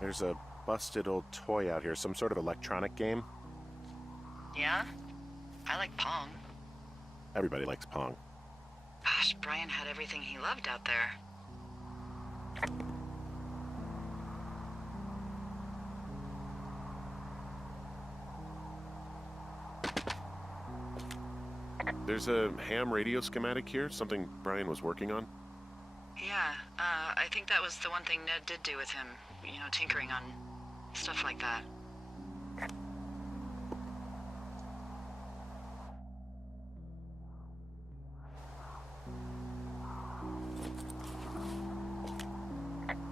There's a busted old toy out here, some sort of electronic game. Yeah? I like Pong. Everybody likes Pong. Gosh, Brian had everything he loved out there. There's a ham radio schematic here, something Brian was working on. Yeah, I think that was the one thing Ned did do with him. You know, tinkering on stuff like that.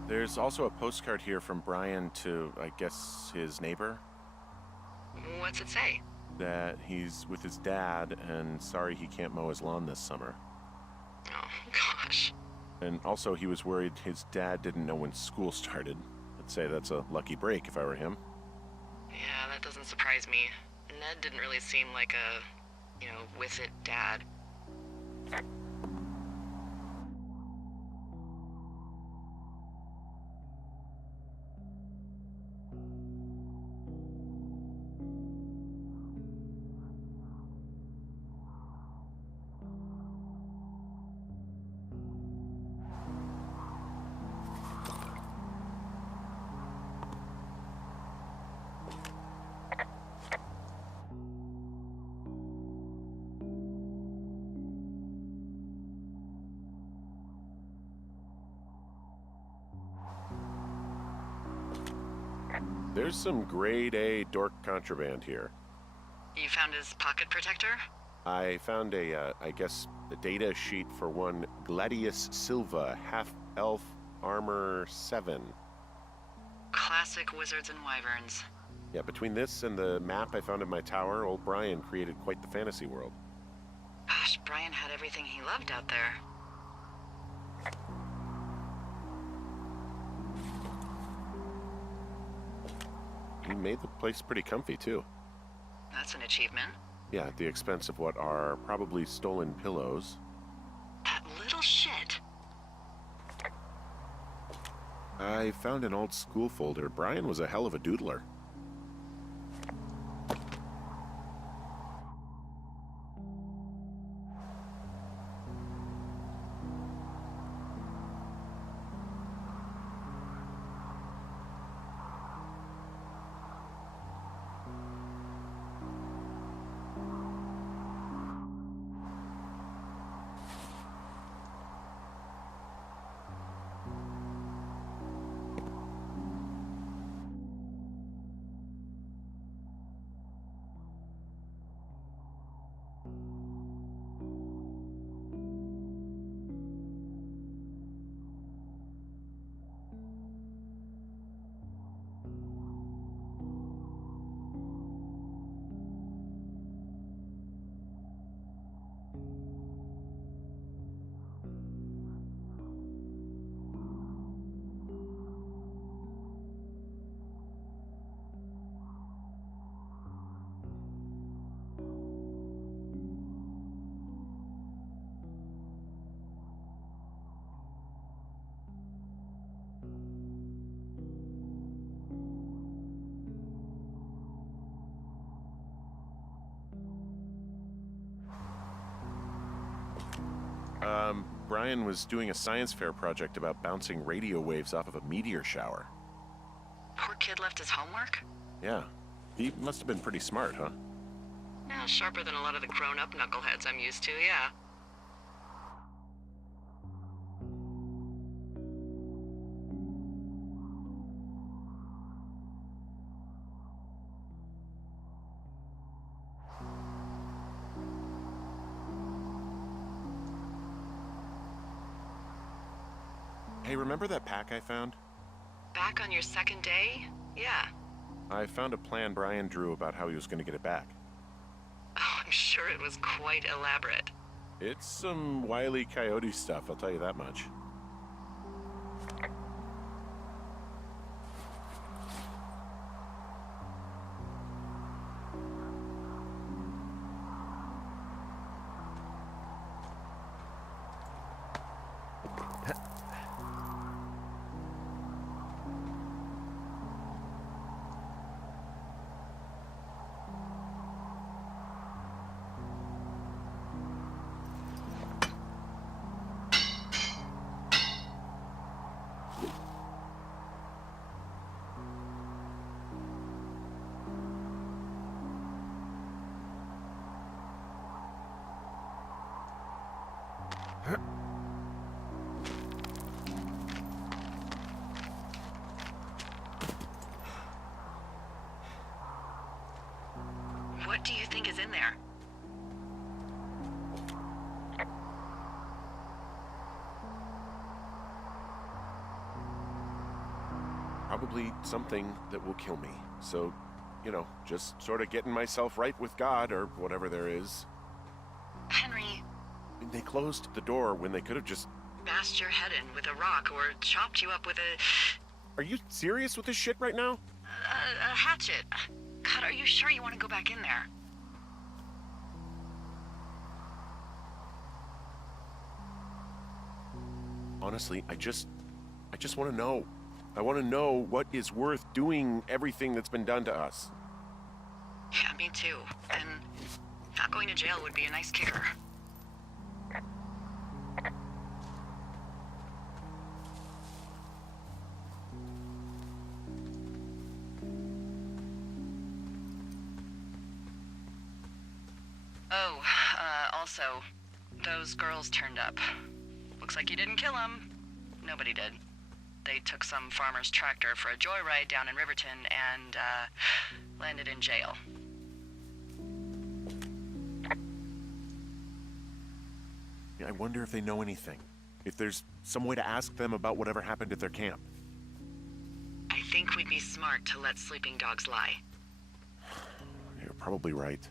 There's also a postcard here from Brian to, I guess, his neighbor. What's it say? That he's with his dad and sorry he can't mow his lawn this summer. Oh, gosh. And also he was worried his dad didn't know when school started. I'd say that's a lucky break if I were him. Yeah, that doesn't surprise me. Ned didn't really seem like a, with it dad. There's some grade A dork contraband here. You found his pocket protector? I found a data sheet for one Gladius Silva, half-elf armor 7. Classic wizards and wyverns. Yeah, between this and the map I found in my tower, old Brian created quite the fantasy world. Gosh, Brian had everything he loved out there. He made the place pretty comfy, too. That's an achievement. Yeah, at the expense of what are probably stolen pillows. That little shit. I found an old school folder. Brian was a hell of a doodler. Brian was doing a science fair project about bouncing radio waves off of a meteor shower. Poor kid left his homework? Yeah. He must have been pretty smart, huh? Yeah, sharper than a lot of the grown-up knuckleheads I'm used to, yeah. Hey, remember that pack I found? Back on your second day? Yeah. I found a plan Brian drew about how he was going to get it back. Oh, I'm sure it was quite elaborate. It's some Wile E. Coyote stuff, I'll tell you that much. What do you think is in there? Probably something that will kill me. So, you know, just sort of getting myself right with God or whatever there is. Henry, I mean, they closed the door when they could have just... bashed your head in with a rock or chopped you up with Are you serious with this shit right now? a hatchet. God, are you sure you want to go back in there? Honestly, I just want to know. I want to know what is worth doing everything that's been done to us. Yeah, me too. And not going to jail would be a nice kicker. Oh, also, those girls turned up. Looks like you didn't kill them. Nobody did. They took some farmer's tractor for a joyride down in Riverton and, landed in jail. I wonder if they know anything. If there's some way to ask them about whatever happened at their camp. I think we'd be smart to let sleeping dogs lie. You're probably right.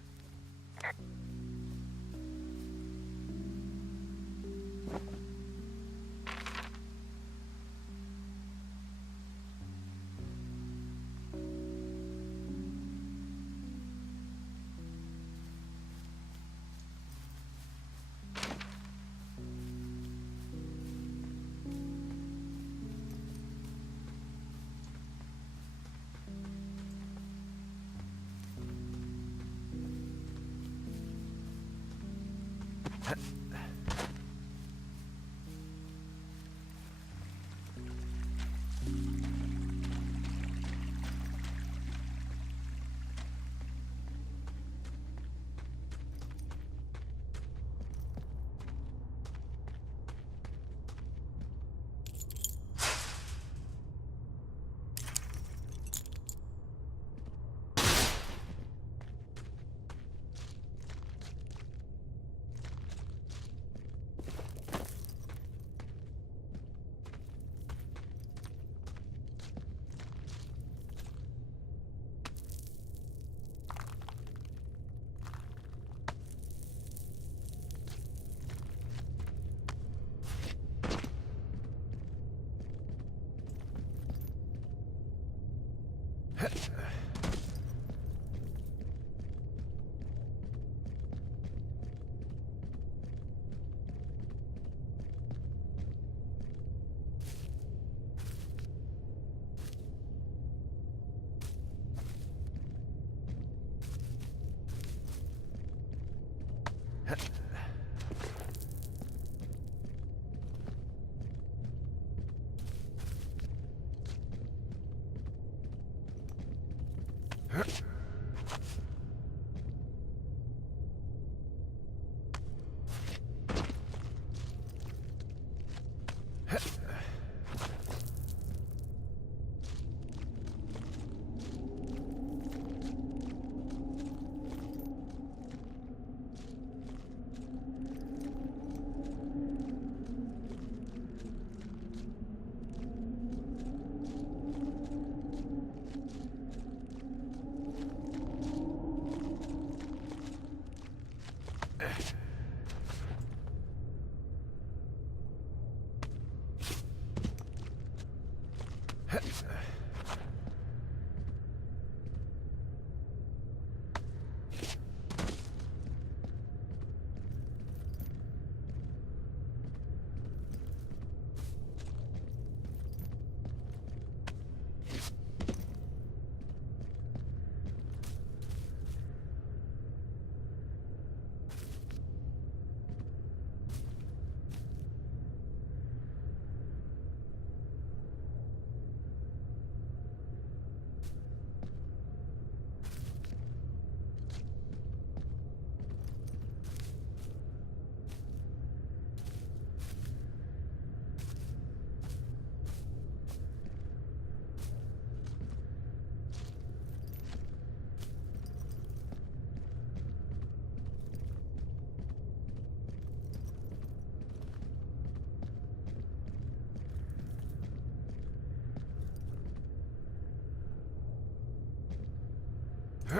You...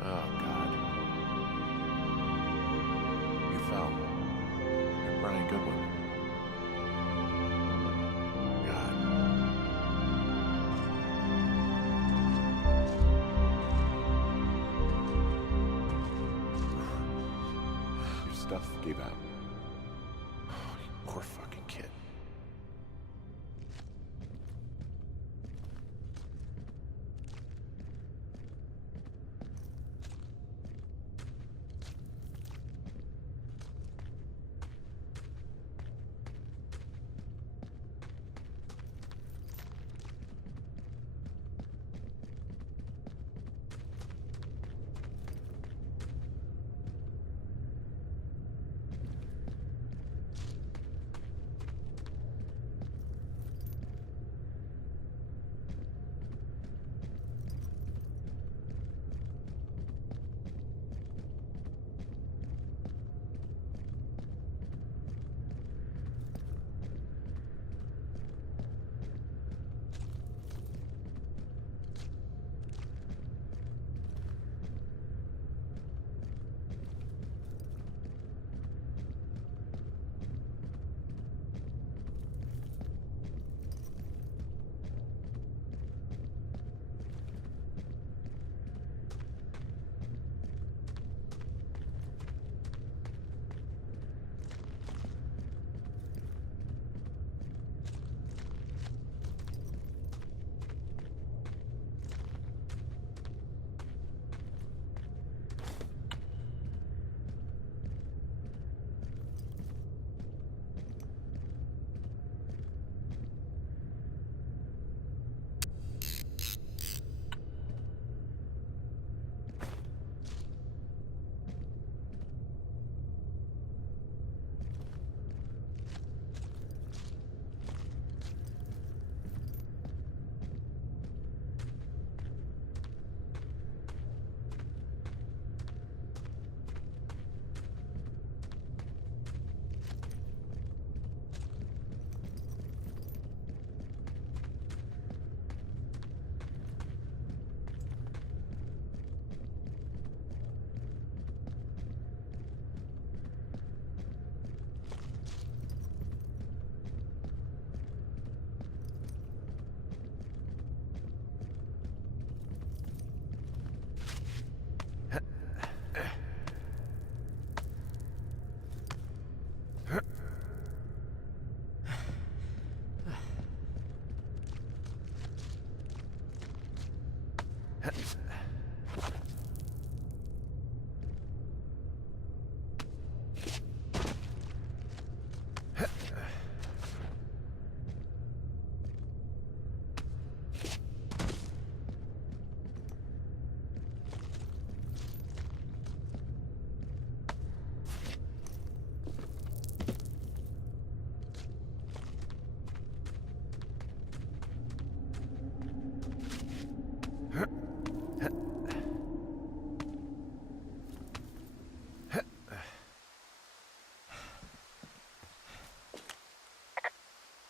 Oh, God. You fell. You're Brian Goodwin. God. Your stuff gave out. Oh, you poor fucking kid.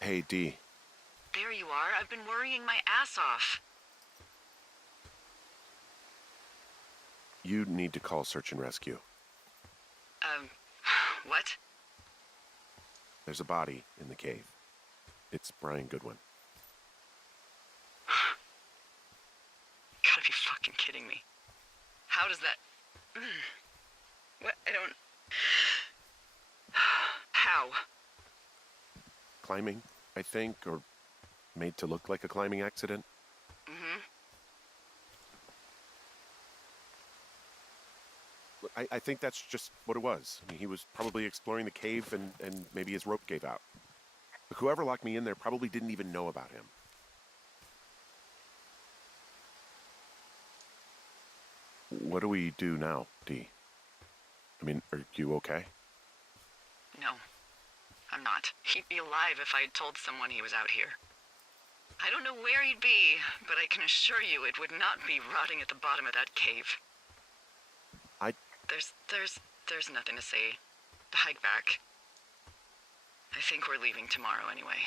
Hey, Dee. There you are. I've been worrying my ass off. You need to call search and rescue. What? There's a body in the cave. It's Brian Goodwin. Gotta be fucking kidding me. How does that... What? I don't... How? Climbing, I think, or made to look like a climbing accident. Mm-hmm. I think that's just what it was. I mean, he was probably exploring the cave and maybe his rope gave out. But whoever locked me in there probably didn't even know about him. What do we do now, Dee? I mean, are you okay? No, I'm not. He'd be alive if I had told someone he was out here. I don't know where he'd be, but I can assure you it would not be rotting at the bottom of that cave. There's nothing to say. Hike back. I think we're leaving tomorrow anyway.